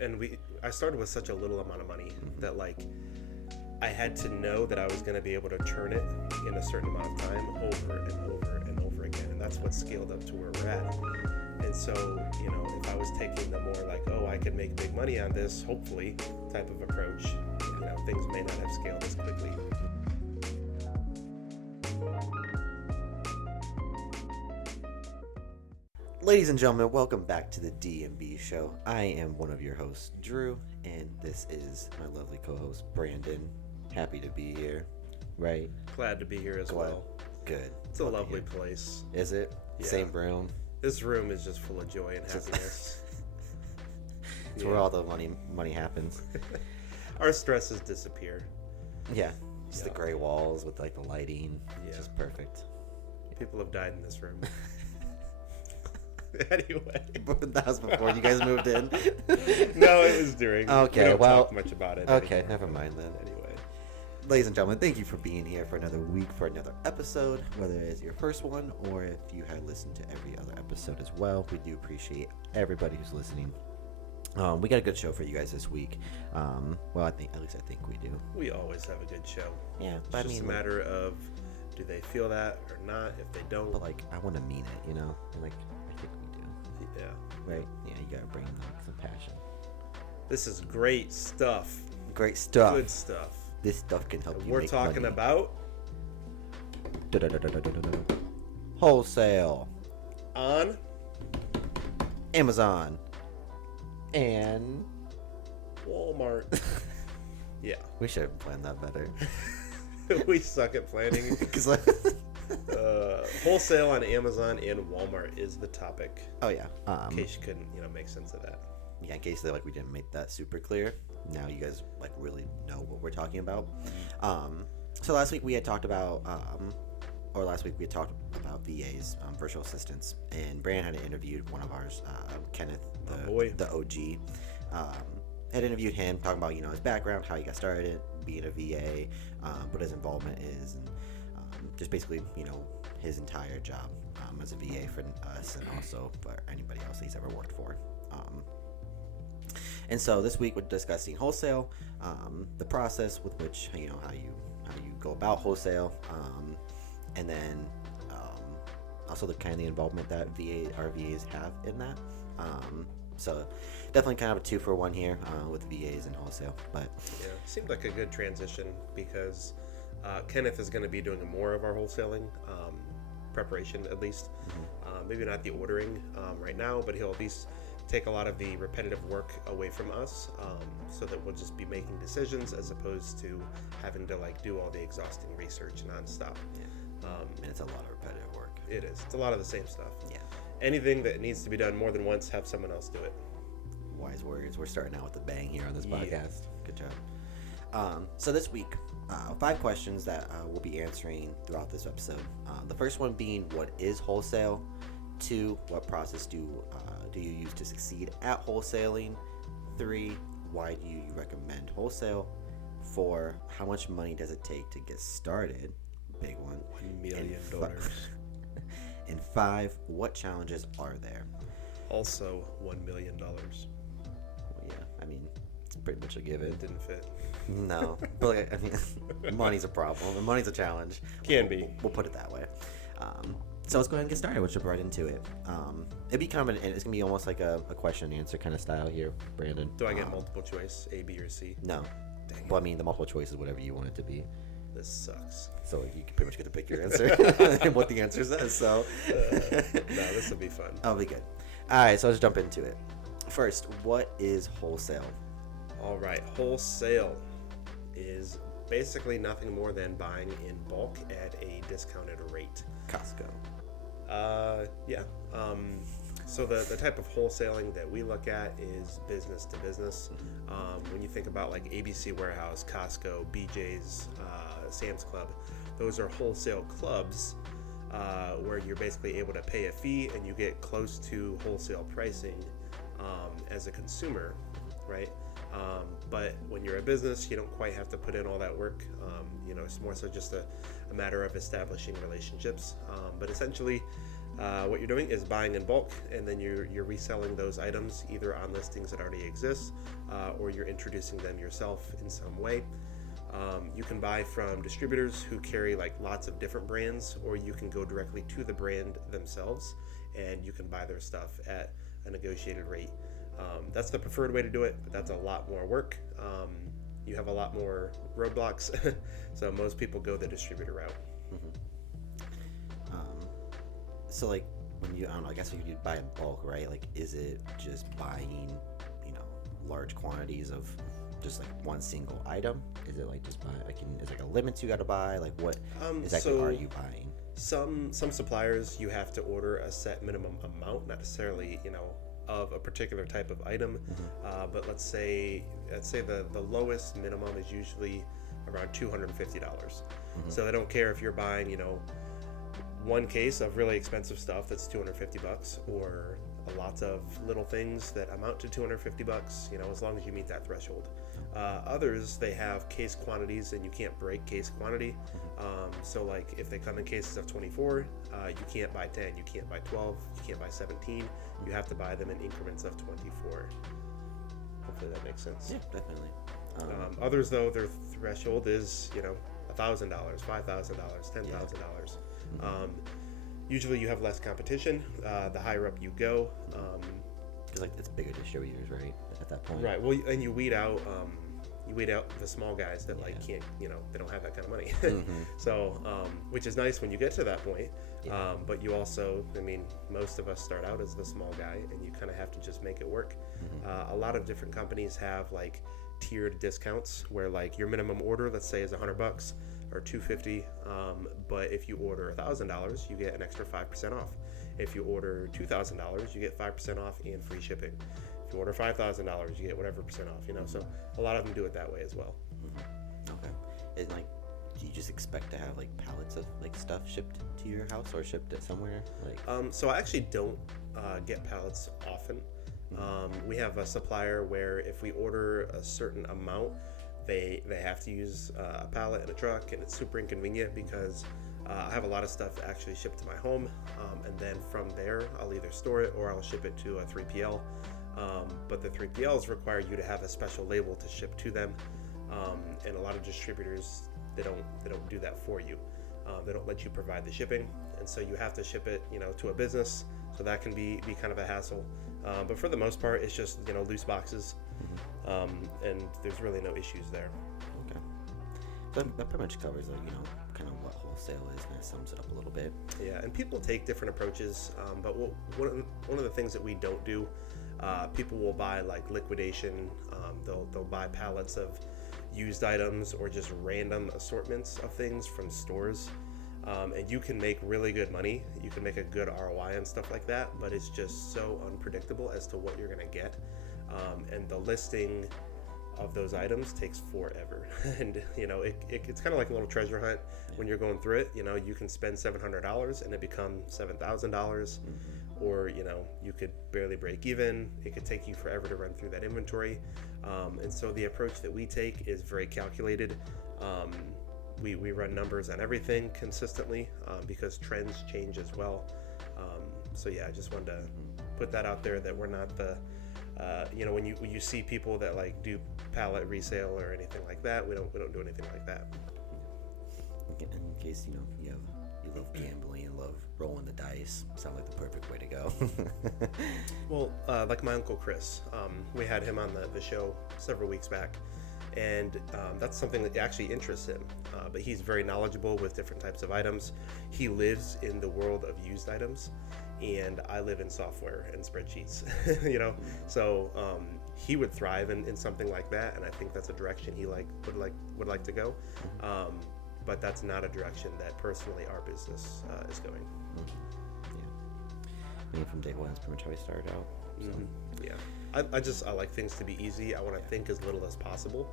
and I started with such a little amount of money that like I had to know that I was going to be able to turn it in a certain amount of time over and over and over again, and that's what scaled up to where we're at. And so, you know, if I was taking the more like, oh, I could make big money on this, hopefully, type of approach, you know, things may not have scaled as quickly. Ladies and gentlemen, welcome back to the D&B Show. I am one of your hosts, Drew, and this is my lovely co-host, Brandon. Happy to be here, right? Glad to be here as well. Good. It's a lovely place. Is it? Yeah. Same room? This room is just full of joy and happiness. It's where all the money happens. Our stresses disappear. Yeah. Just the gray walls with like the lighting. Yeah. Just perfect. People have died in this room. Anyway. That was before you guys moved in? No, it was during. Okay, we don't well. talk much about it. Okay, anymore. never mind then. Anyway. Ladies and gentlemen, thank you for being here for another week, for another episode, whether it is your first one or if you had listened to every other episode as well. We do appreciate everybody who's listening. We got a good show for you guys this week. Well, at least I think we do. We always have a good show. Yeah, It's but just a matter of do they feel that or not. If they don't, but like I want to mean it, you know. And like I think we do. yeah. Right? Yeah, you gotta bring like some passion. This is great stuff. Great stuff. Good stuff. This stuff can help you. We're make talking money. about Wholesale on Amazon and Walmart. Yeah. we should have planned that better. We suck at planning. Like, Wholesale on Amazon and Walmart is the topic. oh yeah. In case you couldn't, make sense of that. Yeah, in case we didn't make that super clear. Now you guys like really know what we're talking about. So last week we had talked about, VAs, virtual assistants, and Brandon had interviewed one of ours, Kenneth, the OG. Had interviewed him, talking about his background, how he got started being a VA, what his involvement is, and just basically his entire job as a VA for us and also for anybody else he's ever worked for. And so this week we're discussing Wholesale, the process with which how you go about Wholesale, and then also the kind of the involvement that our VAs have in that. So definitely kind of a 2-for-1 here with VAs and Wholesale. But yeah, seemed like a good transition because Kenneth is going to be doing more of our wholesaling preparation, at least. Maybe not the ordering right now, but he'll at least take a lot of the repetitive work away from us, so that we'll just be making decisions as opposed to having to do all the exhausting research nonstop. yeah. And it's a lot of repetitive work. It is. It's a lot of the same stuff. Yeah. Anything that needs to be done more than once, have someone else do it. Wise words. We're starting out with a bang here on this Yeah. podcast. Good job. So this week, 5 questions that we'll be answering throughout this episode. The first one being, what is wholesale? 2, what process do you use to succeed at wholesaling? 3, why do you recommend wholesale? 4, how much money does it take to get started? Big one. $1 million. And 5, what challenges are there? Also $1 million. Well, yeah, I mean, it's pretty much a given. It didn't fit. No, but money's a problem, and money's a challenge. Can be. We'll put it that way. So let's go ahead and get started. We'll jump right into it. It'd be kind of it's gonna be almost like a question and answer kind of style here, Brandon. Do I get multiple choice, A, B, or C? No. Dang it. Well, I mean, the multiple choice is whatever you want it to be. This sucks. So you can pretty much get to pick your answer and what the answer says. So No, this will be fun. that'll be good. All right, so let's jump into it. First, what is wholesale? All right, wholesale is basically nothing more than buying in bulk at a discounted rate. Costco. Yeah. So the type of wholesaling that we look at is business to business. When you think about like ABC Warehouse, Costco, BJ's, Sam's Club, those are wholesale clubs where you're basically able to pay a fee and you get close to wholesale pricing as a consumer, right? But when you're a business, you don't quite have to put in all that work. It's more so just a matter of establishing relationships. But essentially, what you're doing is buying in bulk, and then you're reselling those items either on listings that already exist, or you're introducing them yourself in some way. You can buy from distributors who carry like lots of different brands, or you can go directly to the brand themselves and you can buy their stuff at a negotiated rate. That's the preferred way to do it, but that's a lot more work. You have a lot more roadblocks, so most people go the distributor route. So like when you, I don't know, I guess when you buy in bulk, right? Like, is it just buying, large quantities of just like one single item? Is it like just buy is like a limit you got to buy? Like what exactly are you buying? Some suppliers you have to order a set minimum amount, not necessarily of a particular type of item, but let's say the lowest minimum is usually around $250. So they don't care if you're buying one case of really expensive stuff that's $250, or a lot of little things that amount to $250, as long as you meet that threshold. Others, they have case quantities and you can't break case quantity. So like if they come in cases of 24, you can't buy 10, you can't buy 12, you can't buy 17. You have to buy them in increments of 24. Hopefully that makes sense. Yeah, definitely. Others though, their threshold is, $1,000, $5,000, $10,000. Usually you have less competition the higher up you go. Because like it's bigger distributors, right? At that point. Right. Well, and you weed out the small guys that like can't, they don't have that kind of money. So, which is nice when you get to that point. But you also, most of us start out as the small guy, and you kind of have to just make it work. A lot of different companies have like tiered discounts where like your minimum order, let's say, is $100 or $250, but if you order $1,000, you get an extra 5% off. If you order $2,000, you get 5% off and free shipping. If you order $5,000, you get whatever percent off. So a lot of them do it that way as well. Okay. And like, do you just expect to have like pallets of like stuff shipped to your house or shipped it somewhere? Like, so I actually don't get pallets often. We have a supplier where if we order a certain amount, they have to use a pallet and a truck, and it's super inconvenient because I have a lot of stuff actually shipped to my home, and then from there I'll either store it or I'll ship it to a 3PL. But the 3PLs require you to have a special label to ship to them, and a lot of distributors they don't do that for you. They don't let you provide the shipping, and so you have to ship it to a business. So that can be kind of a hassle. But for the most part, it's just loose boxes, and there's really no issues there. Okay. So that pretty much covers kind of what wholesale is, and it sums it up a little bit. Yeah, and people take different approaches, but one of the things that we don't do, people will buy like liquidation. They'll buy pallets of used items or just random assortments of things from stores. And you can make really good money. You can make a good ROI and stuff like that, but it's just so unpredictable as to what you're going to get. And the listing of those items takes forever. And, it's kind of like a little treasure hunt when you're going through it. You can spend $700 and it becomes $7,000, or, you could barely break even. It could take you forever to run through that inventory. And so the approach that we take is very calculated. We run numbers on everything consistently because trends change as well. So yeah, I just wanted to put that out there that we're not the, when you see people that like do pallet resale or anything like that, we don't do anything like that. In case you love gambling and love rolling the dice, sounds like the perfect way to go. Well, like my uncle Chris, we had him on the show several weeks back. And that's something that actually interests him. But he's very knowledgeable with different types of items. He lives in the world of used items, and I live in software and spreadsheets. So he would thrive in something like that, and I think that's a direction he would like to go. But that's not a direction that personally our business is going. Yeah. From day one, that's pretty much how we started out. So. Yeah. I like things to be easy. I want to think as little as possible,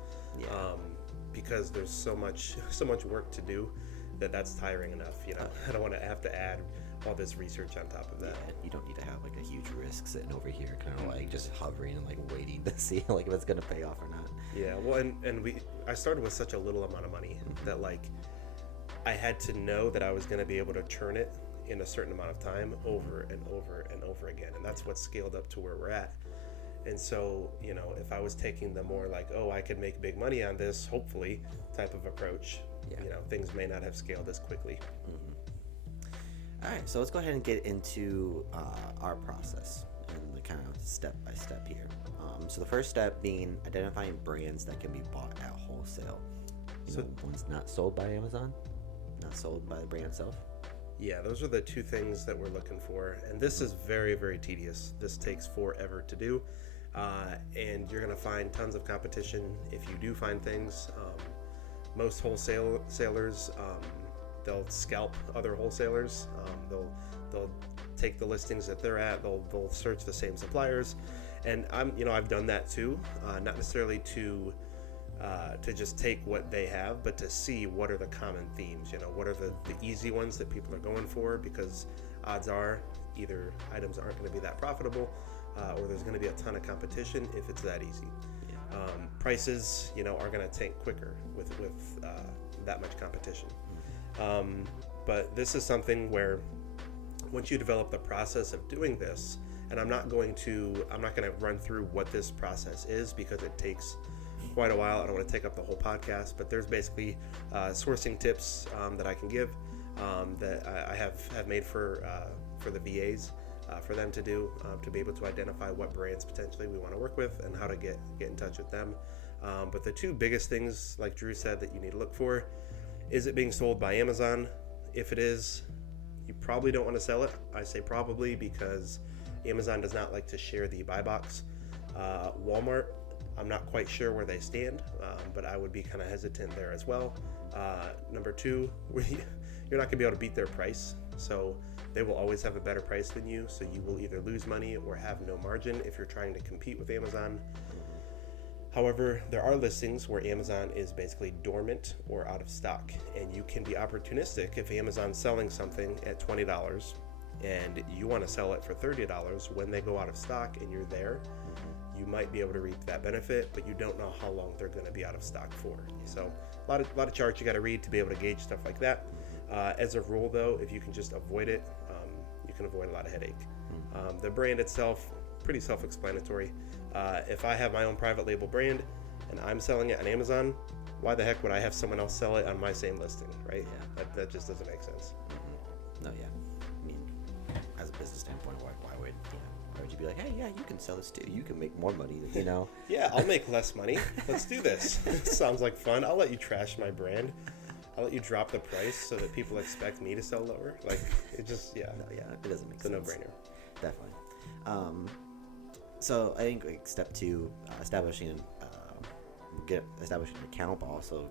because there's so much work to do that's tiring enough. I don't want to have to add all this research on top of that. Yeah, you don't need to have like a huge risk sitting over here, kind of like just hovering and like waiting to see like if it's gonna pay off or not. Yeah, well, and I started with such a little amount of money that like I had to know that I was gonna be able to turn it in a certain amount of time over and over and over again. And that's what's scaled up to where we're at. And so, if I was taking the more like, oh, I could make big money on this, hopefully, type of approach, things may not have scaled as quickly. All right, so let's go ahead and get into our process and the kind of step by step here. So the first step being identifying brands that can be bought at wholesale. One's not sold by Amazon, not sold by the brand itself. Yeah, those are the two things that we're looking for. And this is very, very tedious. This takes forever to do. And you're going to find tons of competition if you do find things. Most wholesalers, they'll scalp other wholesalers. They'll take the listings that they're at. They'll search the same suppliers. And I've done that too. Not necessarily to just take what they have, but to see what are the common themes. What are the easy ones that people are going for, because odds are either items aren't going to be that profitable, or there's going to be a ton of competition if it's that easy. Prices, are going to tank quicker with that much competition. But this is something where once you develop the process of doing this, and I'm not going to run through what this process is because it takes quite a while. I don't want to take up the whole podcast, but there's basically sourcing tips that I can give that I have made for the VAs for them to do to be able to identify what brands potentially we want to work with and how to get in touch with them. But the two biggest things, like Drew said, that you need to look for: is it being sold by Amazon? If it is, you probably don't want to sell it. I say probably because Amazon does not like to share the buy box. Walmart, I'm not quite sure where they stand, but I would be kind of hesitant there as well. Number two, you're not going to be able to beat their price. So they will always have a better price than you. So you will either lose money or have no margin if you're trying to compete with Amazon. However, there are listings where Amazon is basically dormant or out of stock, and you can be opportunistic. If Amazon's selling something at $20 and you want to sell it for $30 when they go out of stock and you're there, you might be able to reap that benefit, but you don't know how long they're going to be out of stock for. So a lot of charts you got to read to be able to gauge stuff like that. As a rule, though, if you can just avoid it, you can avoid a lot of headache. The brand itself, pretty self-explanatory. If I have my own private label brand and I'm selling it on Amazon, why the heck would I have someone else sell it on my same listing, right? Yeah. That just doesn't make sense. No, yeah. I mean, as a business standpoint, why would you be like, hey, yeah, you can sell this too. You can make more money, Yeah, I'll make less money. Let's do this. Sounds like fun. I'll let you trash my brand. I'll let you drop the price so that people expect me to sell lower. Like, it just, yeah. No, yeah, it doesn't make it's sense. It's a no-brainer. Definitely. So I think step two, establishing an account, but also,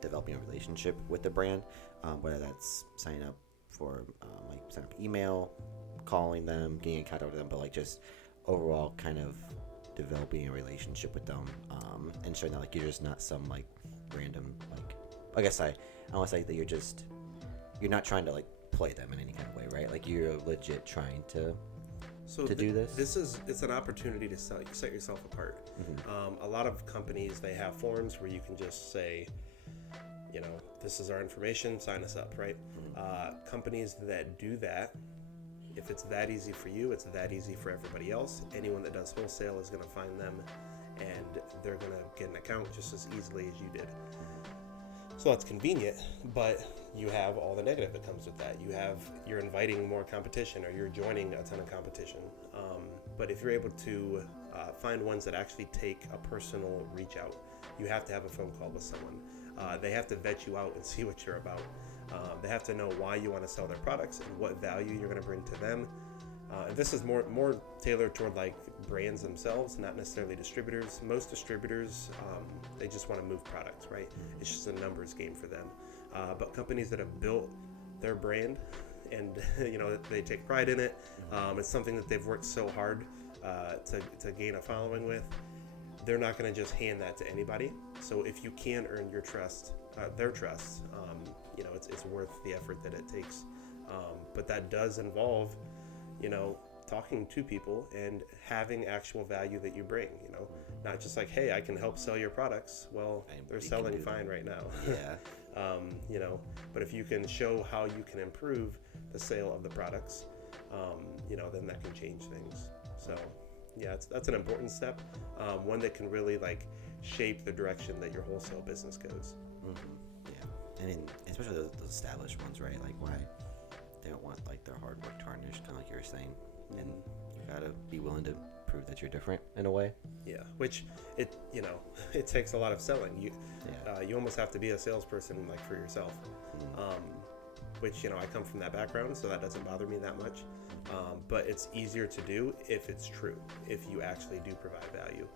developing a relationship with the brand, whether that's signing up for sign up email, calling them, getting in contact with them, but just overall kind of developing a relationship with them, and showing that you're just not some random I guess I don't want to say that you're not trying to play them in any kind of way, right? You're legit trying to do this. It's an opportunity to set yourself apart. A lot of companies, they have forms where you can just say, this is our information, sign us up, right? Companies that do that, if it's that easy for you, it's that easy for everybody else. Anyone that does wholesale is going to find them, and they're going to get an account just as easily as you did. So that's convenient, but you have all the negative that comes with that. You're inviting more competition, or you're joining a ton of competition. But if you're able to find ones that actually take a personal reach out, you have to have a phone call with someone. They have to vet you out and see what you're about. They have to know why you want to sell their products and what value you're going to bring to them. And this is more tailored toward brands themselves, not necessarily distributors. Most distributors, they just want to move products, right? It's just a numbers game for them. But companies that have built their brand and they take pride in it, it's something that they've worked so hard to gain a following with. They're not going to just hand that to anybody. So if you can earn their trust, it's worth the effort that it takes. But that does involve talking to people and having actual value that you bring, not just hey, I can help sell your products. Well, they're selling fine right now. Yeah. But if you can show how you can improve, a sale of the products, then that can change things. So yeah, that's an important step, one that can really like shape the direction that your wholesale business goes. Yeah, and especially those established ones, right? Like why they don't want like their hard work tarnished, kind of like you were saying, and you gotta be willing to prove that you're different in a way. Yeah, which it takes a lot of selling. You almost have to be a salesperson like for yourself, which I come from that background, so that doesn't bother me that much. But it's easier to do if it's true, if you actually do provide value,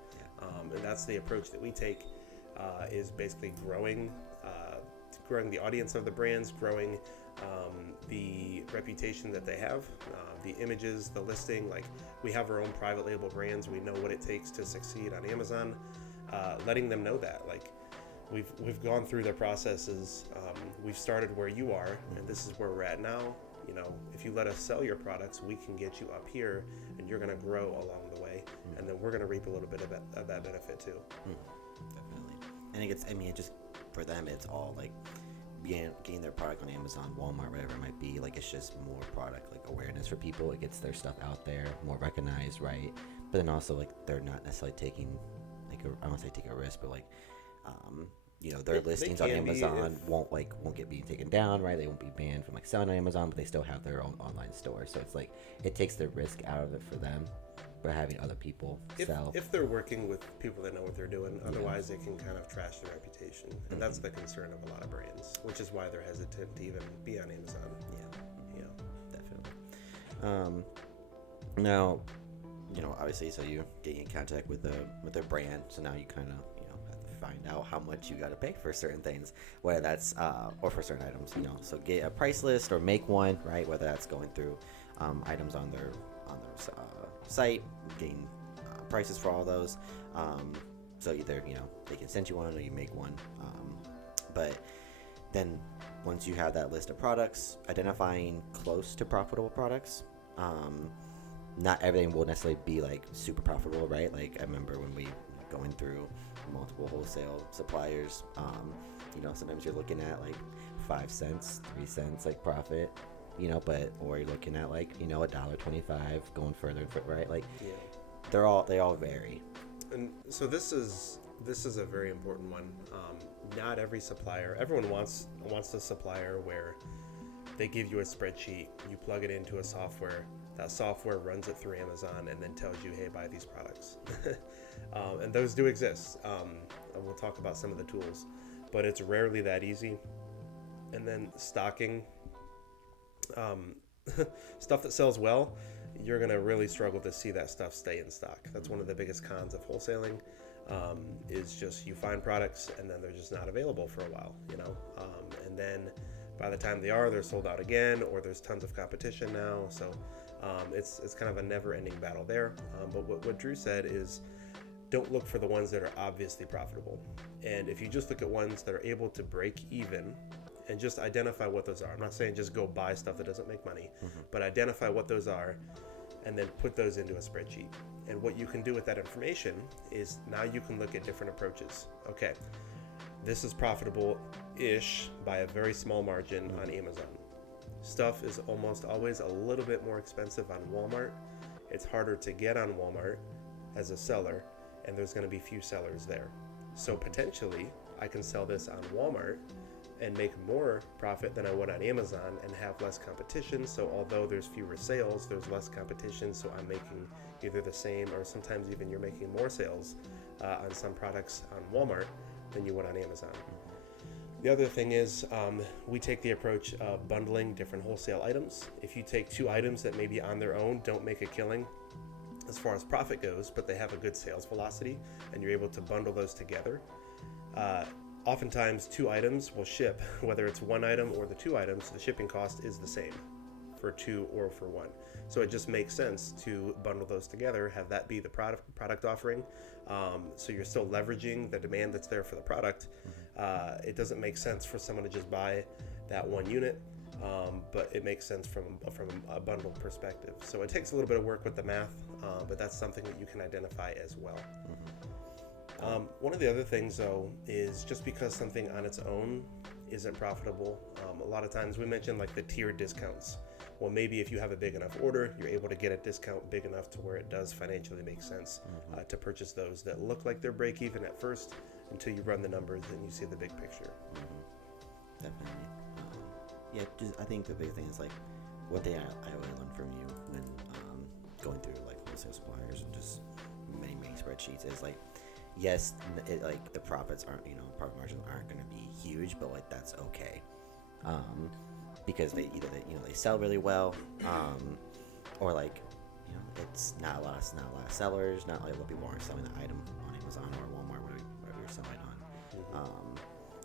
and that's the approach that we take. Is basically growing the audience of the brands, growing the reputation that they have, the images, the listing. Like we have our own private label brands. We know what it takes to succeed on Amazon. Letting them know that, like we've gone through the processes. We've started where you are, and this is where we're at now. If you let us sell your products, we can get you up here, and you're going to grow along the way, and then we're going to reap a little bit of that benefit too. Definitely. And it just for them, it's all like getting their product on Amazon, Walmart, whatever it might be. Like it's just more product like awareness for people. It gets their stuff out there, more recognized, right? But then also like they're not necessarily taking like I don't want to say take a risk, but like their listings on Amazon won't get being taken down, right? They won't be banned from like selling on Amazon, but they still have their own online store. So it's like it takes the risk out of it for them, by having other people sell. If they're working with people that know what they're doing, otherwise it can kind of trash their reputation, and that's the concern of a lot of brands, which is why they're hesitant to even be on Amazon. Yeah, definitely. Now, obviously, so you get in contact with their brand, so now you kind of have to find out how much you got to pay for certain things, whether that's or for certain items. So get a price list or make one, right? Whether that's going through items on their site, getting prices for all those. So either they can send you one or you make one. But then once you have that list of products, identifying close to profitable products. Not everything will necessarily be like super profitable, right? Like I remember when we going through multiple wholesale suppliers, sometimes you're looking at like 5 cents, 3 cents like profit, or you're looking at like $1.25 going further, right? Like they all vary. And so this is a very important one. Not every supplier, everyone wants a supplier where they give you a spreadsheet, you plug it into a software, that software runs it through Amazon and then tells you, hey, buy these products. And those do exist. And we'll talk about some of the tools, but it's rarely that easy. And then stocking, stuff that sells well, you're going to really struggle to see that stuff stay in stock. That's one of the biggest cons of wholesaling, is just you find products and then they're just not available for a while, and then by the time they're sold out again, or there's tons of competition now. So it's kind of a never-ending battle there. But what Drew said is, don't look for the ones that are obviously profitable. And if you just look at ones that are able to break even, and just identify what those are. I'm not saying just go buy stuff that doesn't make money, but identify what those are, and then put those into a spreadsheet. And what you can do with that information is now you can look at different approaches. Okay, this is profitable-ish by a very small margin on Amazon. Stuff is almost always a little bit more expensive on Walmart. It's harder to get on Walmart as a seller, and there's going to be few sellers there. So potentially, I can sell this on Walmart and make more profit than I would on Amazon and have less competition. So although there's fewer sales, there's less competition. So I'm making either the same, or sometimes even you're making more sales on some products on Walmart than you would on Amazon. The other thing is, we take the approach of bundling different wholesale items. If you take 2 items that maybe on their own don't make a killing as far as profit goes, but they have a good sales velocity, and you're able to bundle those together, oftentimes 2 items will ship, whether it's 1 item or the 2 items, the shipping cost is the same for 2 or for 1. So it just makes sense to bundle those together, have that be the product offering. So you're still leveraging the demand that's there for the product. It doesn't make sense for someone to just buy that 1 unit, but it makes sense from a bundled perspective. So it takes a little bit of work with the math, but that's something that you can identify as well. One of the other things, though, is just because something on its own isn't profitable, a lot of times we mentioned like the tiered discounts. Well, maybe if you have a big enough order, you're able to get a discount big enough to where it does financially make sense to purchase those that look like they're break even at first until you run the numbers and you see the big picture. Definitely. I think the big thing is like what I really learned from you when going through like wholesale suppliers and just many spreadsheets is like, yes, like the profits aren't, profit margins aren't going to be huge, but like that's okay, because they sell really well, or like it's not a lot of sellers, not like a lot of people aren't selling the item on Amazon or Walmart, whatever you're selling on.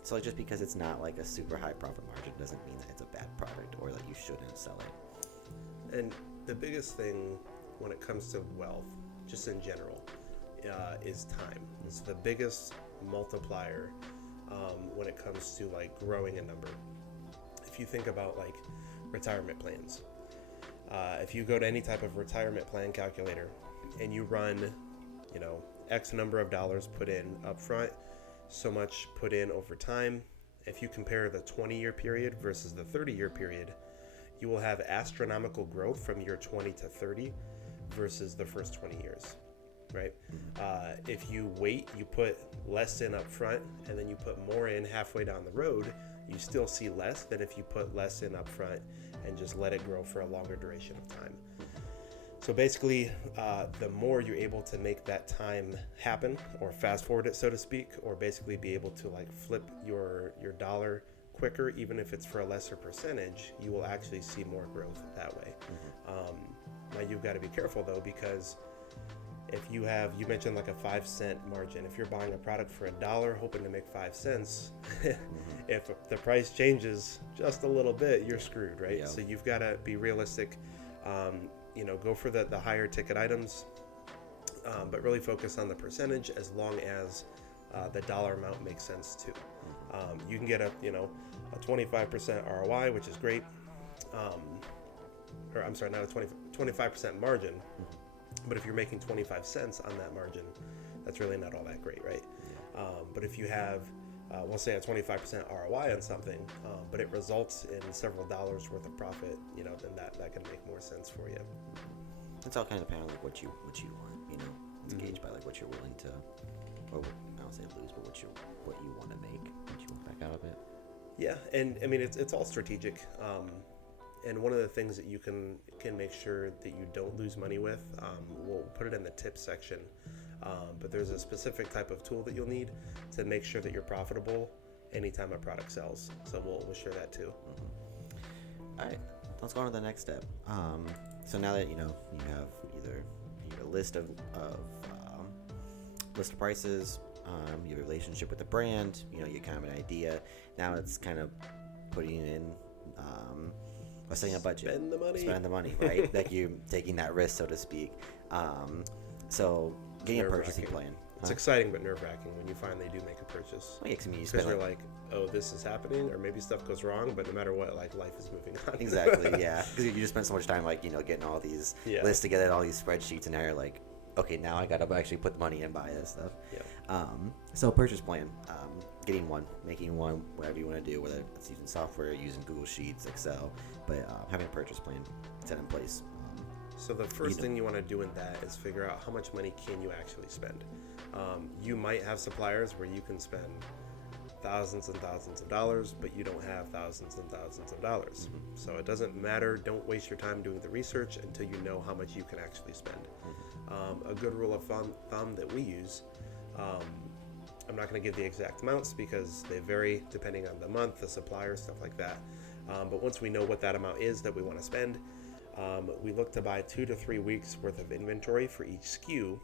So just because it's not like a super high profit margin doesn't mean that it's a bad product or that you shouldn't sell it. And the biggest thing when it comes to wealth, just in general, is time. It's the biggest multiplier when it comes to like growing a number. If you think about like retirement plans, if you go to any type of retirement plan calculator and you run, X number of dollars put in up front, so much put in over time, if you compare the 20-year period versus the 30-year period, you will have astronomical growth from year 20 to 30 versus the first 20 years, right? If you wait, you put less in up front and then you put more in halfway down the road, you still see less than if you put less in up front and just let it grow for a longer duration of time. So basically, the more you're able to make that time happen or fast forward it, so to speak, or basically be able to like flip your dollar quicker, even if it's for a lesser percentage, you will actually see more growth that way. Now you've got to be careful though, because if you mentioned like a 5-cent margin, if you're buying a product for $1 hoping to make 5 cents, if the price changes just a little bit, you're screwed, right? Yeah. So you've got to be realistic. Go for the higher ticket items, but really focus on the percentage as long as the dollar amount makes sense too. You can get a 25% ROI, which is great. Or I'm sorry, not a 25% margin, but if you're making 25 cents on that margin, that's really not all that great, right? But if you have, we'll say a 25% ROI on something, but it results in several dollars worth of profit, then that can make more sense for you. It's all kind of depending on like what you want, It's gauged by like what you're willing to, or I don't say lose, but what you want to make, what you want back out of it. Yeah, and I mean it's all strategic. And one of the things that you can make sure that you don't lose money with, we'll put it in the tips section. But there's a specific type of tool that you'll need to make sure that you're profitable anytime a product sells. So we'll share that too. All right, let's go on to the next step. So now that you have either a list of prices, you have a relationship with the brand, you kind of an idea. Now it's kind of putting in, setting a budget. Spend the money, right? Like you taking that risk, so to speak. So getting a purchasing plan. It's exciting but nerve-wracking when you finally do make a purchase. Well, yeah, because you're like, oh, this is happening, or maybe stuff goes wrong, but no matter what, like life is moving on. Exactly, yeah. Because you just spend so much time getting all these lists together, all these spreadsheets, and now you're like, okay, now I gotta actually put the money in and buy this stuff. Yeah. So purchase plan, getting one, making one, whatever you want to do, whether it's using software, using Google Sheets, Excel, but having a purchase plan set in place. So the first thing you want to do in that is figure out how much money can you actually spend. You might have suppliers where you can spend thousands and thousands of dollars, but you don't have thousands and thousands of dollars. So it doesn't matter. Don't waste your time doing the research until you know how much you can actually spend. A good rule of thumb that we use, I'm not going to give the exact amounts because they vary depending on the month, the supplier, stuff like that. But once we know what that amount is that we want to spend, we look to buy 2 to 3 weeks worth of inventory for each SKU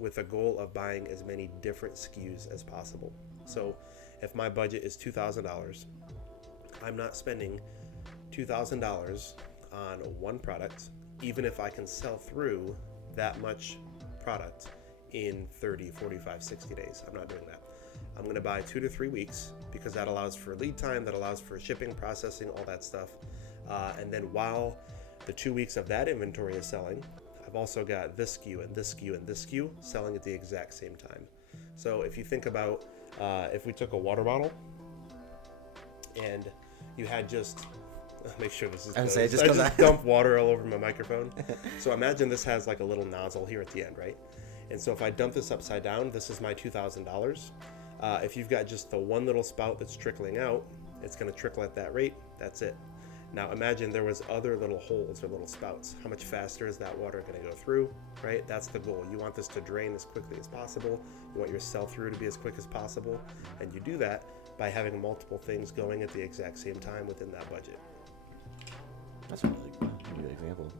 with a goal of buying as many different SKUs as possible. So if my budget is $2,000, I'm not spending $2,000 on one product, even if I can sell through that much product in 30, 45, 60 days. I'm not doing that. I'm going to buy 2 to 3 weeks because that allows for lead time, that allows for shipping, processing, all that stuff. And then while the 2 weeks of that inventory is selling, I've also got this SKU and this SKU and this SKU selling at the exact same time. So if you think about if we took a water bottle and you had just make sure this is I good. say, just I 'cause just dumped water all over my microphone. So imagine this has like a little nozzle here at the end, right? And so if I dump this upside down, this is my $2,000. If you've got just the one little spout that's trickling out, it's going to trickle at that rate. That's it. Now imagine there was other little holes or little spouts. How much faster is that water going to go through, right? That's the goal. You want this to drain as quickly as possible. You want your sell-through to be as quick as possible. And you do that by having multiple things going at the exact same time within that budget. That's a really good example.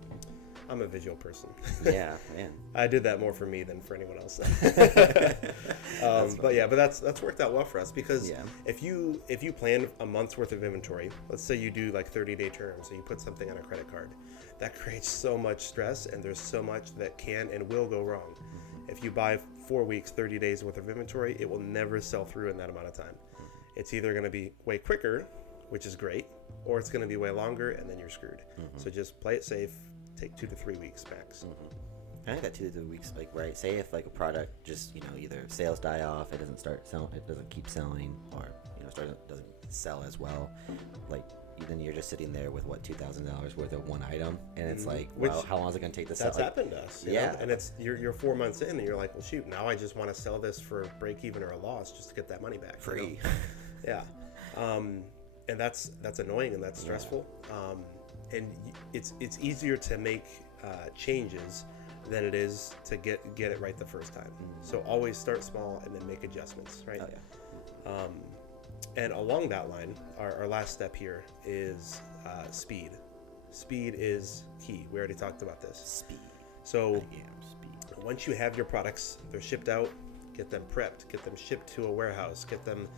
I'm a visual person. Yeah, man. I did that more for me than for anyone else. But that's worked out well for us because if you plan a month's worth of inventory, let's say you do like 30-day terms, so you put something on a credit card, that creates so much stress, and there's so much that can and will go wrong. If you buy 4 weeks, 30 days worth of inventory, it will never sell through in that amount of time. It's either going to be way quicker, which is great, or it's going to be way longer, and then you're screwed. So just play it safe. Take 2 to 3 weeks max. I think that 2 to 3 weeks, like, right? Say if like a product just, either sales die off, it doesn't start selling, it doesn't keep selling, or doesn't sell as well. Like, then you're just sitting there with what, $2,000 worth of one item, and it's like, well, how long is it going to take to sell? That's happened to us. You know? And it's you're 4 months in, and you're like, well, shoot, now I just want to sell this for break even or a loss just to get that money back. Free. Yeah, and that's annoying and that's stressful. And it's easier to make changes than it is to get it right the first time. So always start small and then make adjustments, right? Oh, yeah. And along that line, our last step here is speed. Speed is key. We already talked about this. Speed. So once you have your products, they're shipped out, get them prepped, get them shipped to a warehouse, get them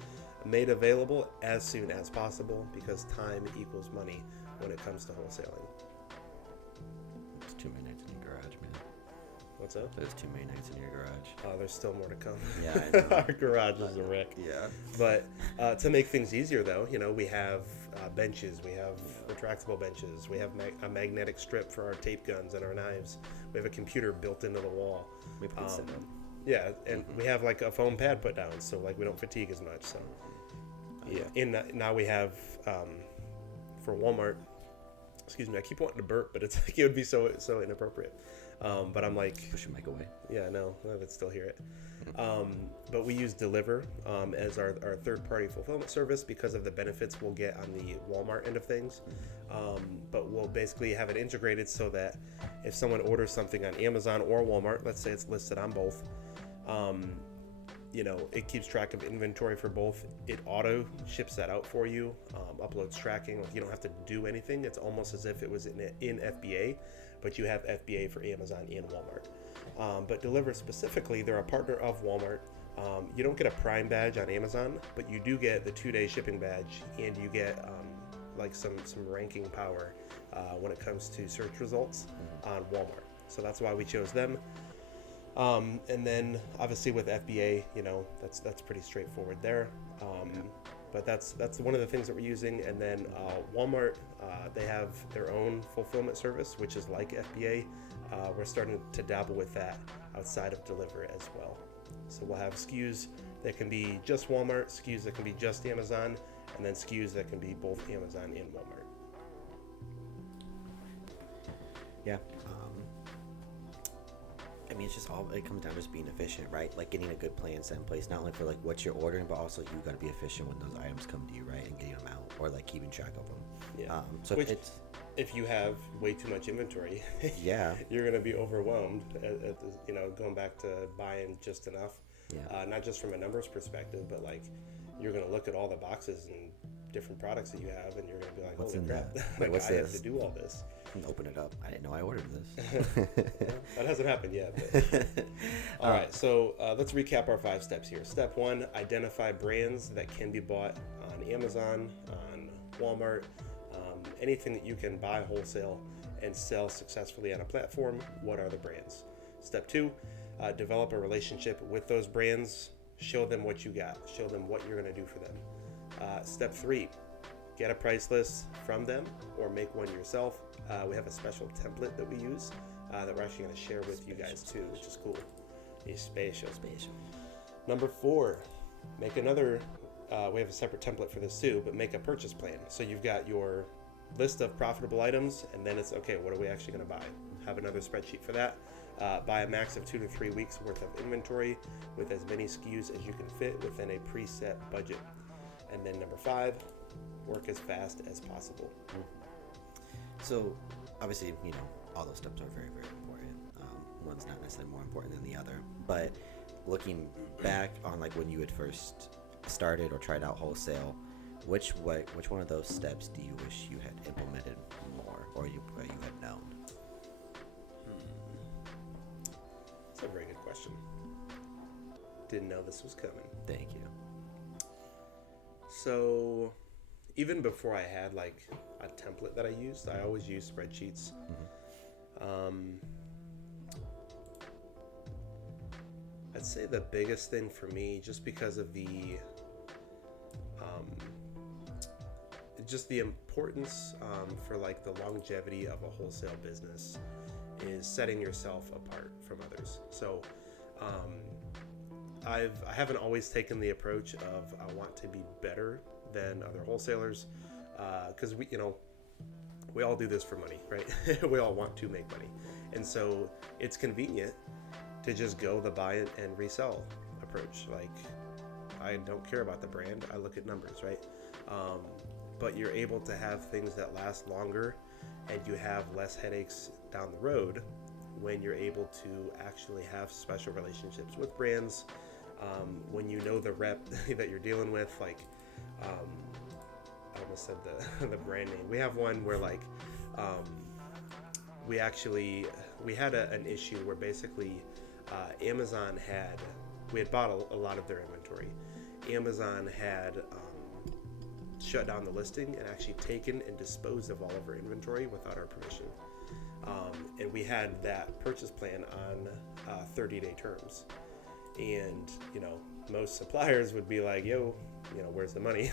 made available as soon as possible, because time equals money when it comes to wholesaling. It's too many nights in your garage, man. What's up? There's too many nights in your garage. Oh, there's still more to come. Yeah, I know. Our garage is a wreck. Yeah. But to make things easier, though, we have benches, we have retractable benches, we have a magnetic strip for our tape guns and our knives. We have a computer built into the wall. We have setup. Yeah, and we have like a foam pad put down, so like we don't fatigue as much. So now we have for Walmart. Excuse me, I keep wanting to burp, but it's like it would be so inappropriate. But I'm like, push your mic away. Yeah, no, I can still hear it. But we use Deliverr as our third-party fulfillment service because of the benefits we'll get on the Walmart end of things. But we'll basically have it integrated so that if someone orders something on Amazon or Walmart, let's say it's listed on both, it keeps track of inventory for both. It auto ships that out for you, uploads tracking. You don't have to do anything. It's almost as if it was in FBA, but you have FBA for Amazon and Walmart. But Deliverr specifically, they're a partner of Walmart. You don't get a Prime badge on Amazon, but you do get the 2-day shipping badge, and you get like some ranking power when it comes to search results on Walmart. So that's why we chose them. And then obviously with FBA, that's pretty straightforward there. But that's one of the things that we're using. And then Walmart, they have their own fulfillment service, which is like FBA. We're starting to dabble with that outside of Deliverr as well. So we'll have SKUs that can be just Walmart, SKUs that can be just Amazon, and then SKUs that can be both Amazon and Walmart. Yeah. It's just it comes down to just being efficient, right? Like getting a good plan set in place, not only for like what you're ordering, but also you got to be efficient when those items come to you, right? And getting them out, or like keeping track of them. Yeah. So if you have way too much inventory, you're going to be overwhelmed. Going back to buying just enough. Yeah. Not just from a numbers perspective, but like you're going to look at all the boxes and different products that you have, and you're going to be like, what's holy in crap, that? What's this? I have to do all this. Open it up. I didn't know I ordered this. That hasn't happened yet. But. All right, so let's recap our 5 steps here. Step 1, identify brands that can be bought on Amazon, on Walmart, anything that you can buy wholesale and sell successfully on a platform. What are the brands? Step 2, develop a relationship with those brands. Show them what you got. Show them what you're going to do for them. Step 3, get a price list from them or make one yourself. We have a special template that we use that we're actually going to share with you guys too, which is cool. It's spatial. Number 4, make another. We have a separate template for this too, but make a purchase plan. So you've got your list of profitable items, and then it's okay, what are we actually going to buy? Have another spreadsheet for that. Buy a max of 2 to 3 weeks worth of inventory with as many SKUs as you can fit within a preset budget. And then number 5, work as fast as possible. So obviously, all those steps are very, very important. One's not necessarily more important than the other, but looking back on like when you had first started or tried out Wholesale, which one of those steps do you wish you had implemented more, or you had known? That's a very good question. Didn't know this was coming. Thank you. So even before I had like a template that I used, I always used spreadsheets. I'd say the biggest thing for me, just because of the importance for like the longevity of a wholesale business, is setting yourself apart from others. So I haven't always taken the approach of I want to be better than other wholesalers, because we all do this for money, right? We all want to make money, and so it's convenient to just go the buy and resell approach. Like, I don't care about the brand, I look at numbers, right? But you're able to have things that last longer, and you have less headaches down the road when you're able to actually have special relationships with brands. When you know the rep that you're dealing with, like, I almost said the brand name. We have one where like we had an issue where basically Amazon we had bought a lot of their inventory. Amazon had shut down the listing and actually taken and disposed of all of our inventory without our permission. And we had that purchase plan on 30-day terms. And, most suppliers would be like, yo, where's the money?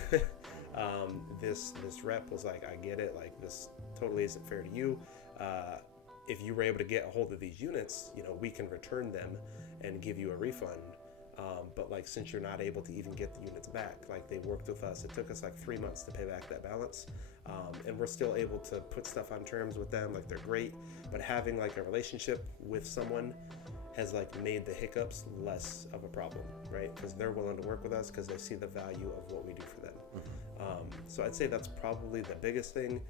This rep was like, I get it. Like, this totally isn't fair to you. If you were able to get a hold of these units, we can return them and give you a refund. But like, since you're not able to even get the units back, like, they worked with us. It took us like 3 months to pay back that balance. And we're still able to put stuff on terms with them. Like, they're great, but having like a relationship with someone has like made the hiccups less of a problem, right? Because they're willing to work with us because they see the value of what we do for them. So I'd say that's probably the biggest thing.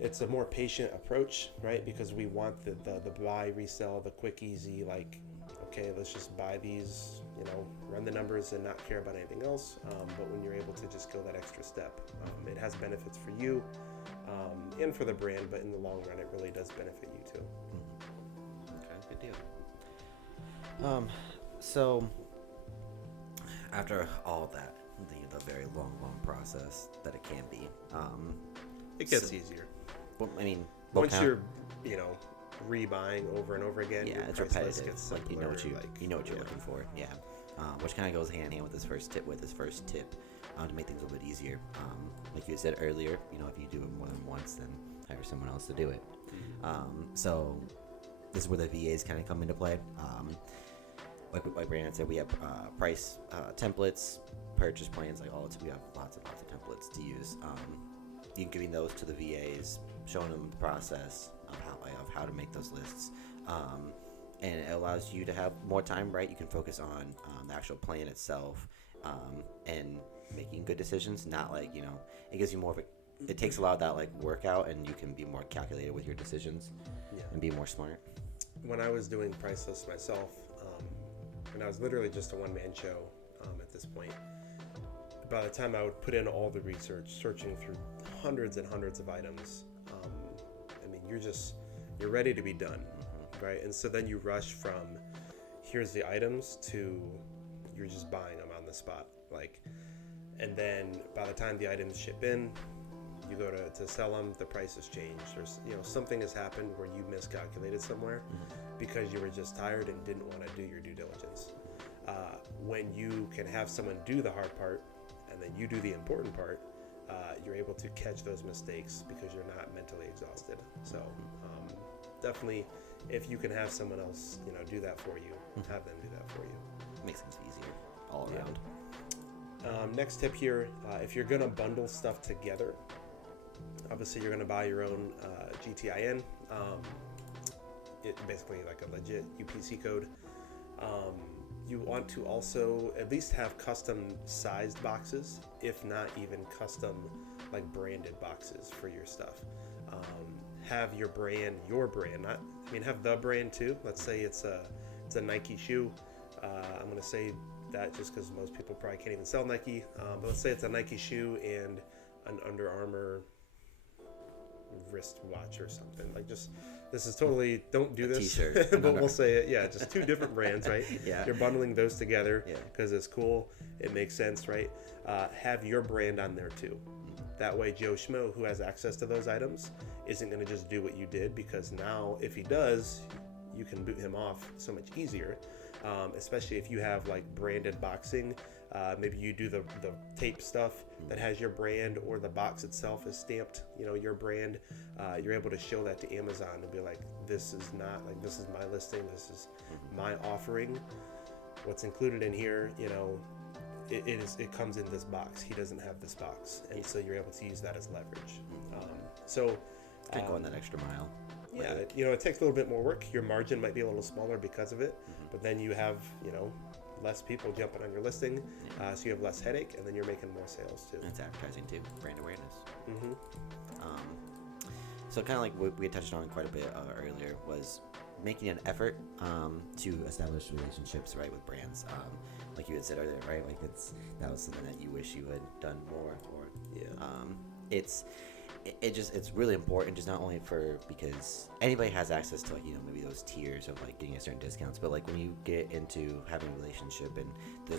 It's a more patient approach, right? Because we want the buy, resell, the quick, easy, like, okay, let's just buy these, run the numbers and not care about anything else. But when you're able to just go that extra step, it has benefits for you and for the brand, but in the long run, it really does benefit you too. Okay, good deal. So after all that, the very long process that it can be, it gets easier. Well, I mean, once you're, rebuying over and over again, yeah, it's repetitive. Like, you know what you're looking for. Yeah, which kind of goes hand in hand with this first tip. To make things a little bit easier. Like you said earlier, if you do it more than once, then hire someone else to do it. So this is where the VAs kind of come into play. Like Brandon said, we have price templates, purchase plans, like all. We have lots and lots of templates to use. You giving those to the VAs, showing them the process of how to make those lists, and it allows you to have more time. Right, you can focus on the actual plan itself, and making good decisions. Not like it gives you more of a. It takes a lot of that like workout, and you can be more calculated with your decisions, and be more smart. When I was doing price lists myself, and I was literally just a one-man show at this point, by the time I would put in all the research, searching through hundreds and hundreds of items, you're ready to be done, right? And so then you rush from here's the items to you're just buying them on the spot, and then by the time the items ship in, you go to sell them, the price has changed, or something has happened where you miscalculated somewhere because you were just tired and didn't want to do your due diligence. When you can have someone do the hard part and then you do the important part, you're able to catch those mistakes because you're not mentally exhausted. So definitely, if you can have someone else do that for you, have them do that for you. Makes things easier all around. Next tip here, if you're gonna bundle stuff together, Obviously, you're going to buy your own GTIN. It basically like a legit UPC code. You want to also at least have custom sized boxes, if not even custom like branded boxes for your stuff. Have your brand, not, I mean, have the brand too. Let's say it's a Nike shoe. I'm going to say that just because most people probably can't even sell Nike. But let's say it's a Nike shoe and an Under Armour wristwatch or something. Like, just, this is totally, don't do this. T-shirt. But we'll say it. Yeah, just two different brands, right? Yeah. You're bundling those together because it's cool. It makes sense, right? Have your brand on there too. That way, Joe Schmo, who has access to those items, isn't going to just do what you did, because now if he does, you can boot him off so much easier. Especially if you have like branded boxing. Maybe you do the tape stuff that has your brand, or the box itself is stamped, your brand. You're able to show that to Amazon and be like, this is not like, this is my listing, this is my offering. What's included in here, it comes in this box. He doesn't have this box, and so you're able to use that as leverage. Keep going that extra mile. Yeah, it takes a little bit more work. Your margin might be a little smaller because of it, but then you have, less people jumping on your listing, so you have less headache, and then you're making more sales too. That's advertising too, brand awareness. So kind of like what we had touched on quite a bit earlier was making an effort to establish relationships, right, with brands. Like you had said earlier, right, like that was something that you wish you had done more, or it's really important, just not only because anybody has access to, like, maybe those tiers of like getting a certain discounts, but like when you get into having a relationship and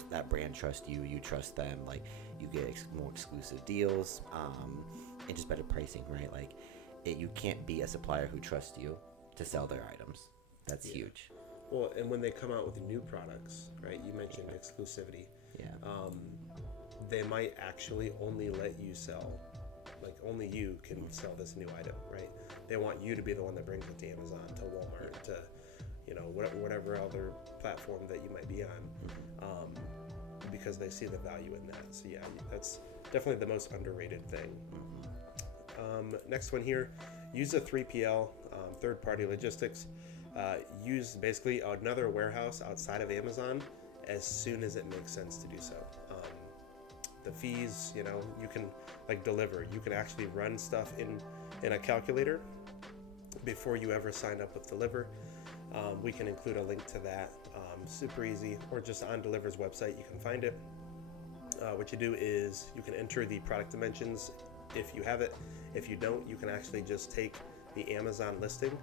that brand trusts you, you trust them, like you get more exclusive deals, and just better pricing, right? Like you can't be a supplier who trusts you to sell their items. That's huge. Well, and when they come out with new products, right? You mentioned exclusivity. Yeah. They might actually only let you sell. Like, only you can sell this new item, right? They want you to be the one that brings it to Amazon, to Walmart, to, whatever other platform that you might be on, because they see the value in that. So yeah, that's definitely the most underrated thing. Next one here, use a 3PL, third-party logistics. Use basically another warehouse outside of Amazon as soon as it makes sense to do so. The fees, you can, like Deliverr, you can actually run stuff in a calculator before you ever sign up with Deliverr. We can include a link to that, super easy, or just on Deliverr's website you can find it. What you do is you can enter the product dimensions if you have it. If you don't, you can actually just take the Amazon listing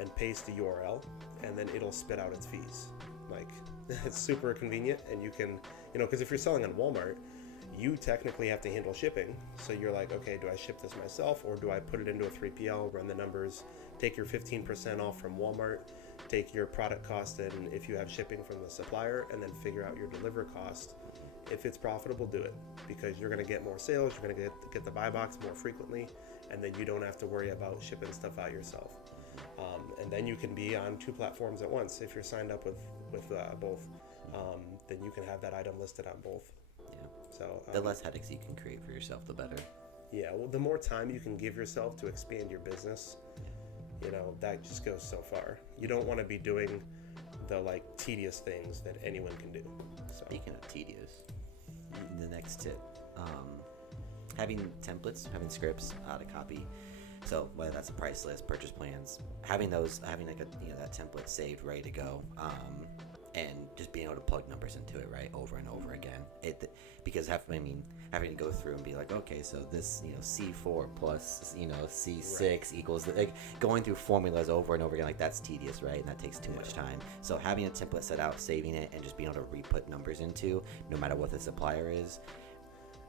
and paste the URL, and then it'll spit out its fees. Like, it's super convenient, and you can, because if you're selling on Walmart, you technically have to handle shipping. So you're like, okay, do I ship this myself, or do I put it into a 3PL, run the numbers, take your 15% off from Walmart, take your product cost, and if you have shipping from the supplier, and then figure out your deliver cost. If it's profitable, do it, because you're going to get more sales, you're going to get the buy box more frequently, and then you don't have to worry about shipping stuff out yourself. And then you can be on two platforms at once. If you're signed up with both, then you can have that item listed on both. Yeah. So the less headaches you can create for yourself, the better. Yeah. Well, the more time you can give yourself to expand your business, that just goes so far. You don't want to be doing the tedious things that anyone can do. So. Speaking of tedious, the next tip, having templates, having scripts to copy. So whether that's a price list, purchase plans, having that template saved, ready to go, and just being able to plug numbers into it, right, over and over again. Because having to go through and be like, okay, so this C4 plus C6 equals going through formulas over and over again, that's tedious, right, and that takes too much time. So having a template set out, saving it, and just being able to re-put numbers into, no matter what the supplier is.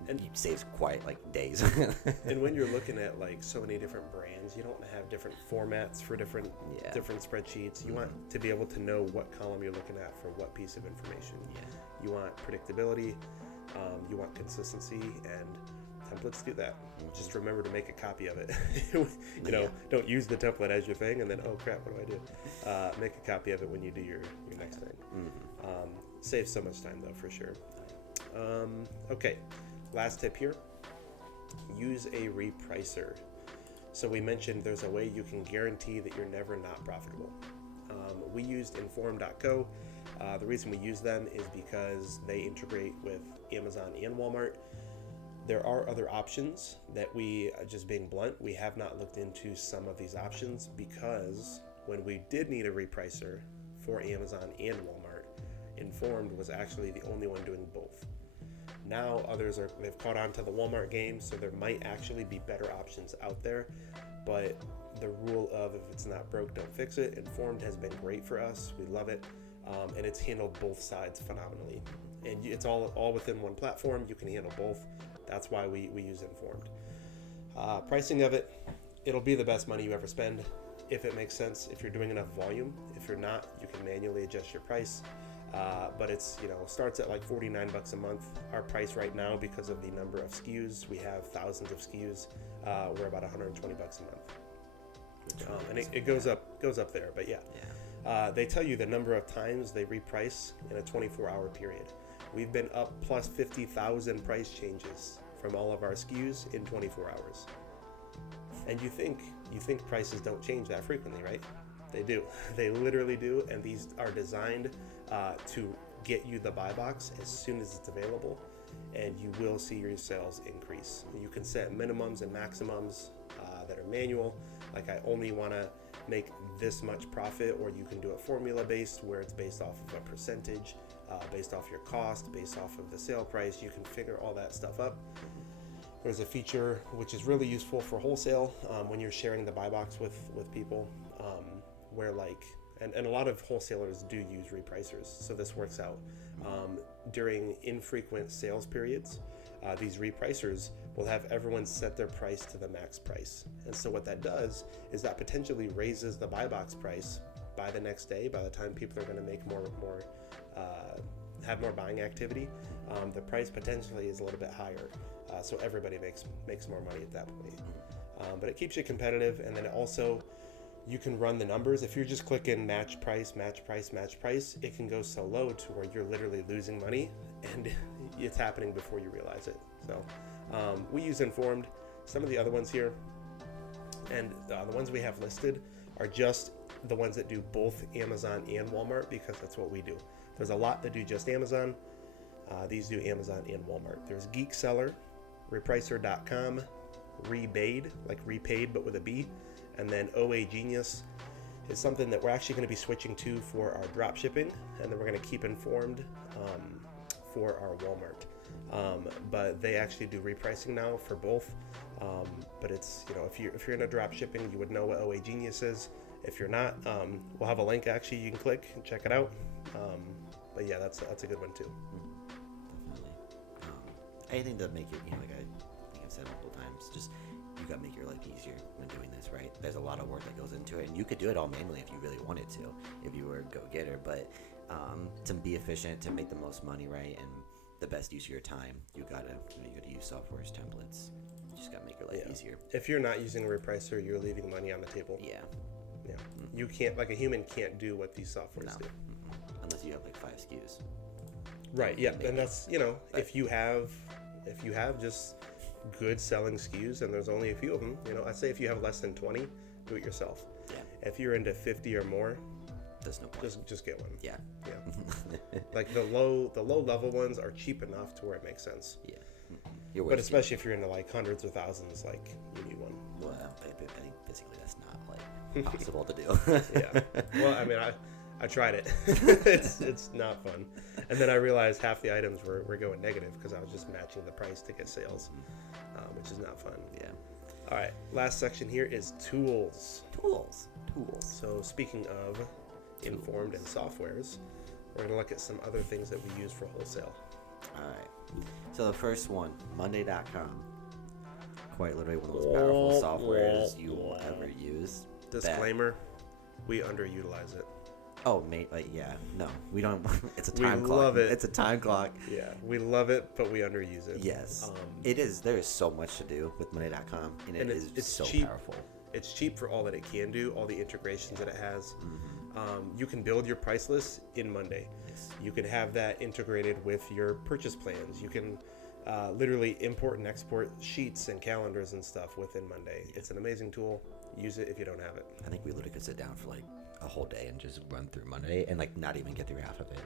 And it saves quite days. And when you're looking at so many different brands, you don't have different formats for different spreadsheets. You want to be able to know what column you're looking at for what piece of information. You want predictability, you want consistency, and templates do that. Just remember to make a copy of it. Don't use the template as your thing and then, oh crap, what do I do? Make a copy of it when you do your next thing. Saves so much time though, for sure. Okay. Last tip here, use a repricer. So we mentioned there's a way you can guarantee that you're never not profitable. We used Inform.co. The reason we use them is because they integrate with Amazon and Walmart. There are other options that we, just being blunt, we have not looked into some of these options because when we did need a repricer for Amazon and Walmart, Informed was actually the only one doing both. Now they've caught on to the Walmart game, so there might actually be better options out there, but the rule of if it's not broke, don't fix it. Informed has been great for us. We love it, and it's handled both sides phenomenally. And it's all within one platform. You can handle both. That's why we use Informed. Pricing of it, it'll be the best money you ever spend if it makes sense, if you're doing enough volume. If you're not, you can manually adjust your price. But it's, starts at like $49 a month. Our price right now, because of the number of SKUs, we have thousands of SKUs, we're about $120 a month. And it goes up there, but yeah. They tell you the number of times they reprice in a 24-hour period. We've been up plus 50,000 price changes from all of our SKUs in 24 hours. And you think prices don't change that frequently, right? They do. They literally do, and these are designed to get you the buy box as soon as it's available, and you will see your sales increase. You can set minimums and maximums that are manual, like I only want to make this much profit, or you can do it formula based where it's based off of a percentage, based off your cost, based off of the sale price. You can figure all that stuff up. There's a feature which is really useful for wholesale when you're sharing the buy box with people, where and a lot of wholesalers do use repricers, so this works out. During infrequent sales periods, these repricers will have everyone set their price to the max price. And so what that does is that potentially raises the buy box price by the next day. By the time people are going to make have more buying activity, the price potentially is a little bit higher. So everybody makes more money at that point. But it keeps you competitive, and then it also, you can run the numbers. If you're just clicking match price, it can go so low to where you're literally losing money, and it's happening before you realize it. So we use Informed. Some of the other ones here, and the ones we have listed are just the ones that do both Amazon and Walmart, because that's what we do. There's a lot that do just Amazon. These do Amazon and Walmart. There's Geek Seller, Repricer.com, Rebade, like repaid but with a B, and then OA Genius is something that we're actually going to be switching to for our drop shipping, and then we're going to keep Informed for our Walmart. But they actually do repricing now for both. But it's, if you're in a drop shipping, you would know what OA Genius is. If you're not, we'll have a link actually you can click and check it out. But yeah, that's a good one too. Definitely. Anything to make it, like I think I've said multiple times, just you got to make your life easier when doing this, right? There's a lot of work that goes into it, and you could do it all manually if you really wanted to, if you were a go-getter. But to be efficient, to make the most money, right, and the best use of your time, you gotta use software's templates. You just gotta make your life easier. If you're not using a repricer, you're leaving money on the table. Yeah. Mm-hmm. You can't, a human can't do what these softwares do. Mm-hmm. Unless you have 5 SKUs. Right. Yeah. Maybe. And that's if you have just good selling SKUs, and there's only a few of them. I'd say if you have less than 20, do it yourself. Yeah. If you're into 50 or more, there's no point. Just get one. Yeah. Like the low level ones are cheap enough to where it makes sense. Yeah. But especially if you're into hundreds or thousands, you need one. Well, I think physically that's not possible to do. Yeah. Well, I mean, I tried it. it's not fun. And then I realized half the items were going negative because I was just matching the price to get sales, which is not fun. Yeah. All right. Last section here is tools. Tools. So speaking of Informed and softwares, we're going to look at some other things that we use for wholesale. All right. So the first one, Monday.com. Quite literally one of the most powerful softwares you will ever use. Disclaimer, we underutilize it. Oh, mate, no, we don't. It's a time clock. We love it. It's a time clock. Yeah, we love it, but we underuse it. Yes, it is. There is so much to do with Monday.com, and it's so cheap. Powerful. It's cheap for all that it can do, all the integrations that it has. Mm-hmm. You can build your price list in Monday. Yes. You can have that integrated with your purchase plans. You can literally import and export sheets and calendars and stuff within Monday. It's an amazing tool. Use it if you don't have it. I think we literally could sit down for like a whole day and just run through Monday and like not even get through half of it.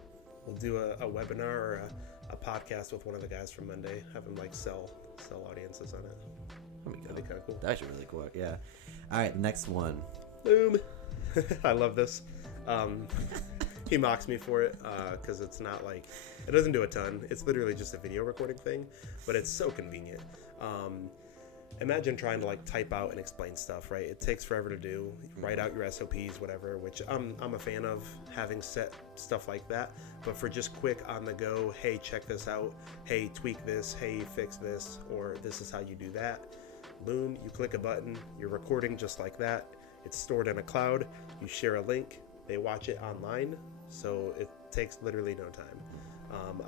We'll do a webinar or a podcast with one of the guys from Monday. Have them like sell audiences on it. That'd be kind of cool. That's actually really cool. Yeah. All right, the next one. Loom. I love this. He mocks me for it because it's not like, it doesn't do a ton. It's literally just a video recording thing, but it's so convenient. Imagine trying to like type out and explain stuff, right? It takes forever to do. Write out your SOPs, whatever, which I'm a fan of having set stuff like that. But for just quick on the go, hey, check this out. Hey, tweak this. Hey, fix this. Or this is how you do that. Loom, you click a button, you're recording just like that. It's stored in a cloud. You share a link. They watch it online. So it takes literally no time.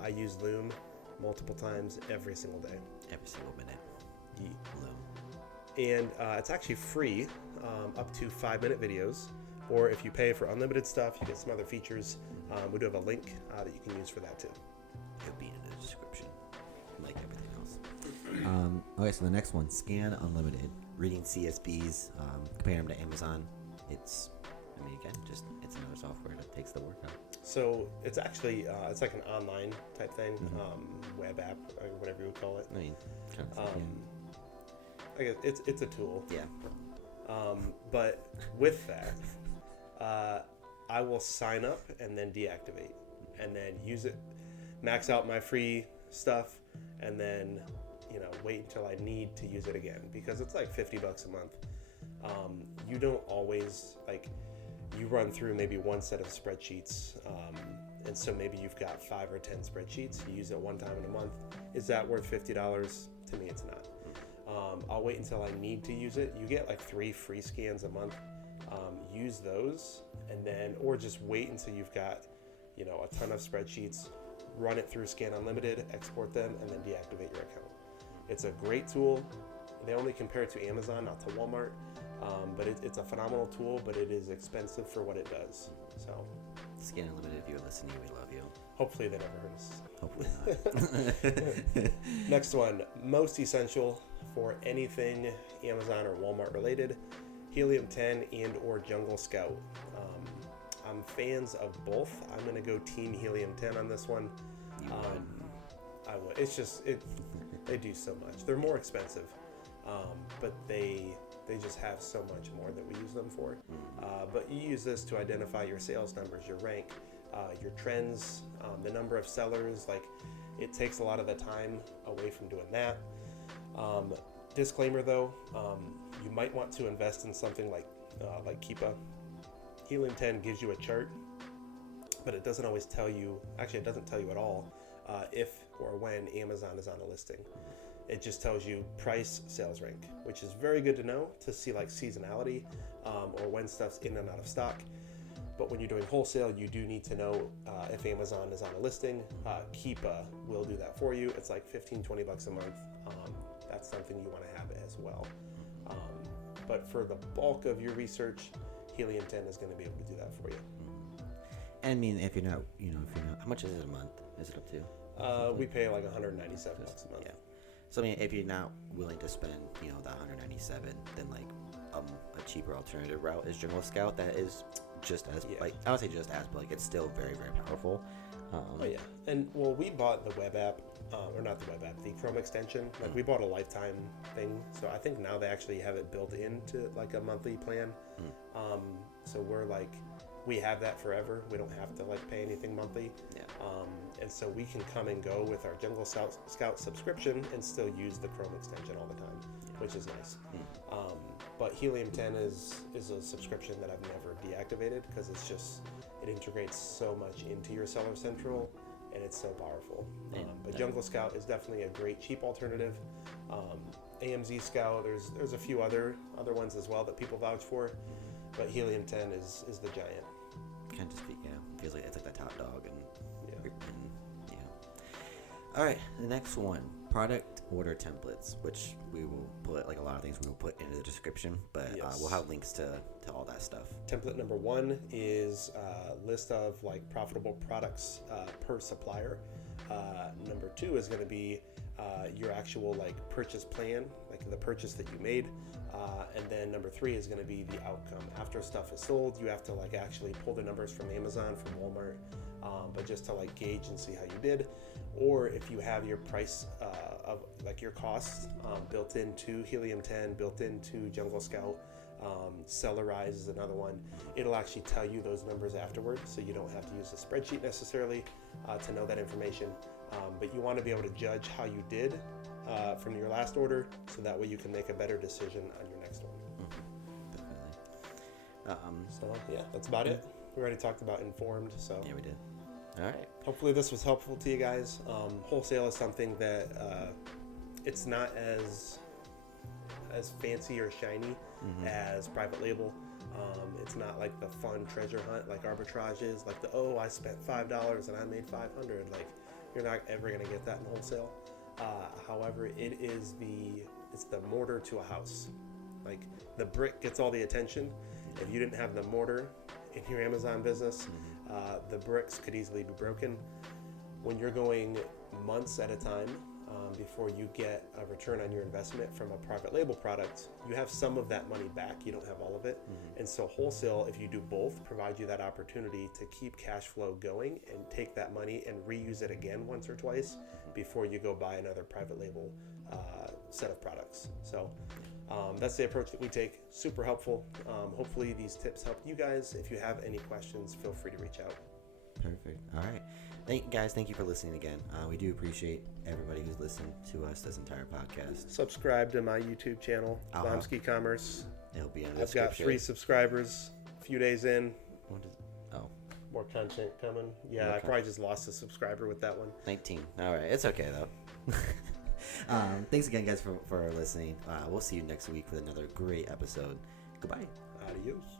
I use Loom multiple times every single day. Every single minute. Loom. And it's actually free, up to 5-minute videos. Or if you pay for unlimited stuff, you get some other features. We do have a link that you can use for that too. It'll be in the description, like everything else. Okay, so the next one, Scan Unlimited. Reading CSVs, comparing them to Amazon. It's another software that takes the work out. So it's actually, it's like an online type thing, web app, or whatever you would call it. I mean, kind of I guess it's a tool. Yeah. But with that, I will sign up and then deactivate, and then use it, max out my free stuff, and then wait until I need to use it again, because it's like $50 a month. You don't always you run through maybe one set of spreadsheets, and so maybe you've got 5 or 10 spreadsheets. You use it one time in a month. Is that worth $50? To me, it's not. I'll wait until I need to use it. You get like 3 free scans a month. Use those, and then, or just wait until you've got, a ton of spreadsheets. Run it through Scan Unlimited, export them, and then deactivate your account. It's a great tool. They only compare it to Amazon, not to Walmart. But it's a phenomenal tool, but it is expensive for what it does. So, Scan Unlimited, if you're listening, we love you. Hopefully they never heard us. Hopefully not. Next one, most essential for anything Amazon or Walmart related, Helium 10 and or Jungle Scout. I'm fans of both. I'm going to go Team Helium 10 on this one. I would. It's just, they do so much. They're more expensive, but they just have so much more that we use them for. But you use this to identify your sales numbers, your rank, your trends, the number of sellers. It takes a lot of the time away from doing that. Disclaimer though, you might want to invest in something like Keepa. Helium 10 gives you a chart, but it doesn't always tell you, actually it doesn't tell you at all, if or when Amazon is on a listing. It just tells you price, sales rank, which is very good to know to see seasonality or when stuff's in and out of stock. But when you're doing wholesale, you do need to know if Amazon is on a listing. Keepa will do that for you. It's like $15-20 a month. That's something you want to have as well. But for the bulk of your research, Helium 10 is going to be able to do that for you. And I mean, if you're not, how much is it a month? Is it up to? We pay like $197 a month. Yeah. So I mean, if you're not willing to spend, that $197, then a cheaper alternative route is Jungle Scout. That is just as I don't say just as, but it's still very, very powerful. Oh yeah, and we bought the web app, or not the web app, the Chrome extension. We bought a lifetime thing, so I think now they actually have it built into a monthly plan. So we have that forever. We don't have to pay anything monthly. Yeah. And so we can come and go with our Jungle Scout subscription and still use the Chrome extension all the time, which is nice. But Helium 10 is a subscription that I've never deactivated because it integrates so much into your Seller Central, and it's so powerful. But Jungle Scout is definitely a great cheap alternative. AMZ Scout, there's a few other ones as well that people vouch for, but Helium 10 is the giant. Kind of just feels like it's the top dog, and All right, the next one, product order templates, which we will put a lot of things we will put into the description, but we'll have links to all that stuff. Template number 1 is a list of profitable products per supplier. Number 2 is going to be your actual like purchase plan, like the purchase that you made. And then number 3 is going to be the outcome. After stuff is sold, you have to like actually pull the numbers from Amazon, from Walmart, but just to like gauge and see how you did. Or if you have your price of like your costs built into Helium 10, built into Jungle Scout, Sellerize is another one. It'll actually tell you those numbers afterward, so you don't have to use a spreadsheet necessarily to know that information. But you want to be able to judge how you did from your last order, so that way you can make a better decision on your next order. Definitely. So yeah, that's about it. We already talked about informed, so Yeah, we did. All right. hopefully this was helpful to you guys. Wholesale is something that it's not as fancy or shiny as private label. It's not like the fun treasure hunt like arbitrage is, like I spent $5 and I made $500. Like, you're not ever gonna get that in wholesale. However, it's the mortar to a house. Like, the brick gets all the attention. If you didn't have the mortar in your Amazon business, the bricks could easily be broken. When you're going months at a time before you get a return on your investment from a private label product, you have some of that money back. You don't have all of it. And so wholesale, if you do both, provide you that opportunity to keep cash flow going and take that money and reuse it again once or twice before you go buy another private label set of products. So that's the approach that we take. Super helpful. Hopefully these tips help you guys. If you have any questions, feel free to reach out. Perfect. All right. Thank you for listening again. We do appreciate everybody who's listened to us this entire podcast. Subscribe to my YouTube channel, Vomsky Commerce. It'll be in the I've got 3 subscribers. A few days in. More content coming. Yeah, I probably just lost a subscriber with that one. 19. All right. It's okay, though. Thanks again, guys, for listening. We'll see you next week with another great episode. Goodbye. Adios.